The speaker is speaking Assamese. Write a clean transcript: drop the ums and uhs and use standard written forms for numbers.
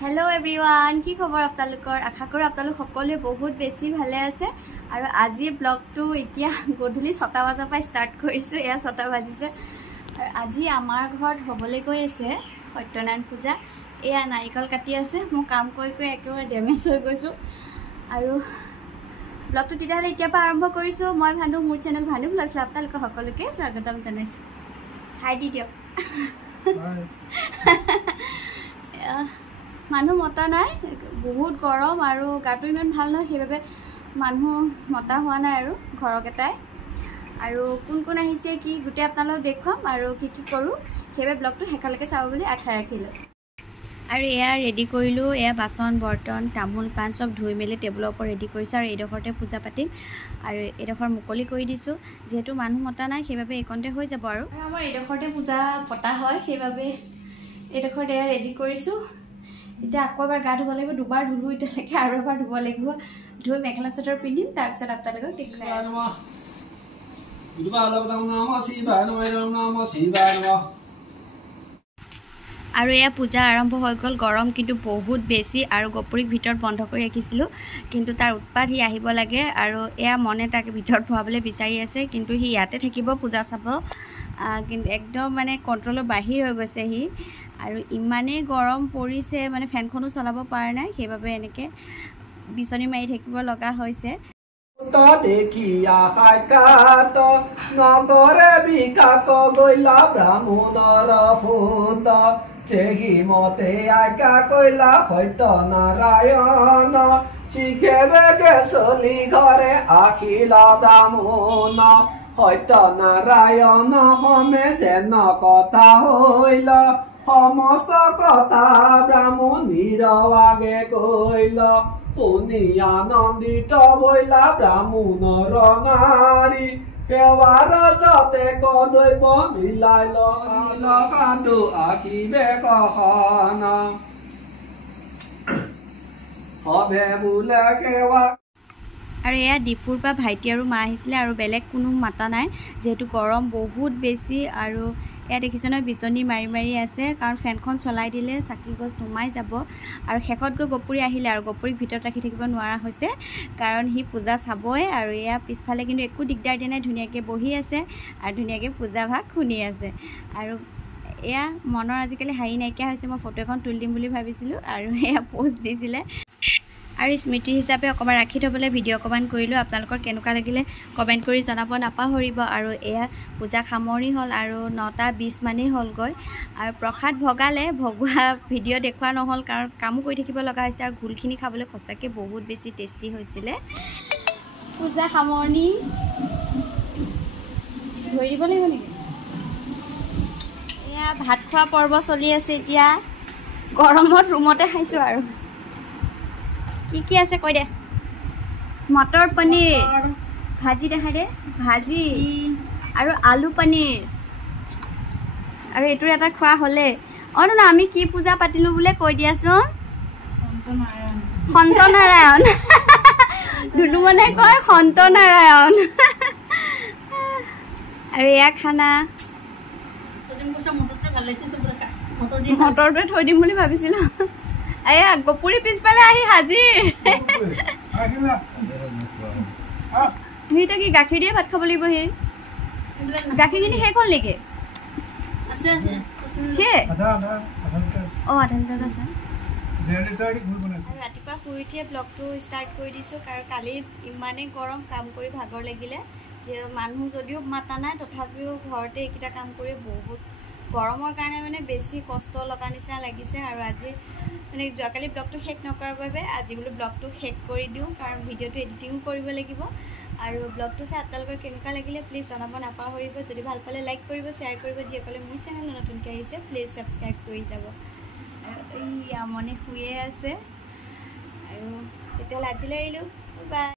हेलो एवरीवन की खबर आपलोकर आशा करो आपलोक सकलोए बहुत बेसि भाले आछे आरो আজি ब्लगটো इतिया गधुली 6টা बजार পৰা स्टार्ट কৰিছো या 6টা বাজিছে আৰু আজি আমাৰ ঘৰত হ'বলৈ গৈ আছে সত্যনাৰায়ণ পূজা এয়া নাৰিকল কাটি আছে মই কাম কৰি কৰি একেবাৰে ড্যামেজ হৈ গৈছো আৰু ব্লগটো তিতালে ইতিয়া পৰা আৰম্ভ কৰিছো মই ভানু মোৰ চেনেল ভানু ব্লগছ आपलोक সকলোকে স্বাগতম জনাইছো হাই দি দিও মানুহ মতা নাই বহুত গৰম আৰু গাটো ইমান ভাল নহয় সেইভাবে মানুহ মতা হোৱা নাই আৰু ঘৰকেটাই আৰু কোন কোন আহিছে কি গুটে আপোনালোক দেখুৱাম আৰু কি কি কৰো সেইবে ব্লগটো হেকালৈকে চাও বুলি আশা ৰাখিলো আৰু এয়া ৰেডি কৰিলো এয়া বাসন বৰ্তন তামুল পান সব ধুই মেলি টেবুলৰ ওপৰত ৰেডি কৰিছো আৰু এইডখৰতে পূজা পাতিম আৰু এইডখৰ মুকলি কৰি দিছো যেহেতু মানুহ মতা নাই সেইভাবে একন্তে হৈ যাব আৰু আমাৰ এইডখৰতে পূজা পতা হয় সেইভাবে এইডখৰতে ৰেডি কৰিছো এতিয়া আকবাৰ গা ধুব লাগিব দুবাৰ ধুলো ইটালৈকে আৰু এবাৰ ধুব লাগিব ধুই মেখেলা চাদৰ পিন্ধিম তাৰ পিছত আপোনালোকক দেখুৱাই আৰু এয়া পূজা আৰম্ভ হৈ গ'ল গৰম কিন্তু বহুত বেছি আৰু গপুৰীক ভিতৰত বন্ধ কৰি ৰাখিছিলো কিন্তু তাৰ উৎপাত হি আহিব লাগে আৰু এয়া মনে তাক ভিতৰত ভৰাবলৈ বিচাৰি আছে কিন্তু হি ইয়াতে থাকিব পূজা চাব কিন্তু একদম মানে কন্ট্ৰলৰ বাহিৰ হৈ গৈছে হি আৰু ইমানে গৰম পৰিছে মানে ফেনখনো চলাব পৰা নাই সেইভাবে এনেকে বিছনি মাৰি থাকিব লগা হৈছে তো দেখিয়া সাকাত নগৰে বিকাক গৈলা ব্ৰাহ্মণৰ ফুত চেহি মতে আজ্ঞা কৈলা সত্যনাৰায়ণ শিখে বেগে চলি ঘৰে আখিলা ব্ৰাহ্মণ সত্যনাৰায়ণ হমে যেন কথা হইল সমস্ত কথা ব্ৰাহ্মণীৰ আগে কৈল শুনি আনন্দিত বইলা ব্ৰাহ্মণৰ নাৰী সেৱাৰ যতে কদৈব মিলাই লখাটো আঁকিবে কখন হবে বোলে সেৱা আৰু এয়া ডিপুৰ পৰা ভাইটি আৰু মা আহিছিলে আৰু বেলেগ কোনো মাতা নাই যেহেতু গৰম বহুত বেছি আৰু এয়া দেখিছ নহয় বিছনি মাৰি মাৰি আছে কাৰণ ফেনখন চলাই দিলে চাকি গছ নুমাই যাব আৰু শেষত গৈ গপুৰী আহিলে আৰু গপুৰীক ভিতৰত ৰাখি থাকিব নোৱাৰা হৈছে কাৰণ হি পূজা চাবই আৰু এয়া পিছফালে কিন্তু একো দিগদাৰ দিয়া নাই ধুনীয়াকৈ বহি আছে আৰু ধুনীয়াকৈ পূজা ভাগ শুনি আছে আৰু এয়া মনৰ আজিকালি হাঁহি নাইকিয়া হৈছে মই ফটো এখন তুলি দিম বুলি ভাবিছিলোঁ আৰু এয়া পোষ্ট দিছিলে আৰু স্মৃতি হিচাপে অকমান ৰাখি থবলৈ ভিডিঅ' অকমান কৰিলো আপোনালোকৰ কেনেকুৱা লাগিলে কমেন্ট কৰি জনাব নাপাহৰিব আৰু এয়া পূজা সামৰি হ'ল আৰু 9:20 মানেই হ'ল গৈ আৰু প্ৰসাদ ভগালে ভগোৱা ভিডিঅ' দেখুৱা নহ'ল কাৰণ কামো কৰি থাকিব লগা হৈছে আৰু ঘুলখিনি খাবলৈ সঁচাকৈ বহুত বেছি টেষ্টি হৈছিলে পূজা সামৰণি ধৰি দিব লাগিব নেকি এয়া ভাত খোৱা পৰ্ব চলি আছে এতিয়া গৰমত ৰুমতে খাইছো আৰু কি আছে কই দে মটৰ পনীৰ ভাজি দেখা দে ভাজি আৰু আলু পনীৰ আৰু এটোৰ এটা খোৱা হলে না আমি কি পূজা পাতিলো বুলে কৈ দিয়াছোন সন্তনাৰায়ণ দুলু মানে কয় সন্তনাৰায়ণ আৰু এয়া খানা মটৰটো থৈ দিম বুলি ভাবিছিলো আয়া গপুৰী পিছপালে আহি হাজিৰ হিটা কি গাখীৰ দিয়ে ভাত খাব লাগিব হে গাখীৰখিনি শেষ হ'ল নেকি আছে আছে হে আধা লিটাৰ আছে ৰাতিপুৱা শুই উঠিয়ে ব্লগটো ষ্টাৰ্ট কৰি দিছোঁ কাৰণ কালি ইমানেই গৰম কাম কৰি ভাগৰ লাগিলে যে মানুহ যদিও মাতা নাই তথাপিও ঘৰতে এইকেইটা কাম কৰি বহুত গৰমৰ কাৰণে মানে বেছি কষ্ট লগা নিচিনা লাগিছে আৰু আজি মানে যোৱাকালি ব্লগটো শেষ নকৰাৰ বাবে আজি বোলো ব্লগটো শেষ কৰি দিওঁ কাৰণ ভিডিঅ'টো এডিটিঙো কৰিব লাগিব আৰু ব্লগটো চাই আপোনালোকৰ কেনেকুৱা লাগিলে প্লিজ জনাব নাপাহৰিব যদি ভাল পালে লাইক কৰিব শ্বেয়াৰ কৰিব যিসকলে মোৰ চেনেল নতুনকৈ আহিছে প্লিজ ছাবস্ক্ৰাইব কৰি যাব আৰু এই মনে শুয়ে আছে আৰু তেতিয়াহ'লে আজিলৈ আহিলোঁ বাই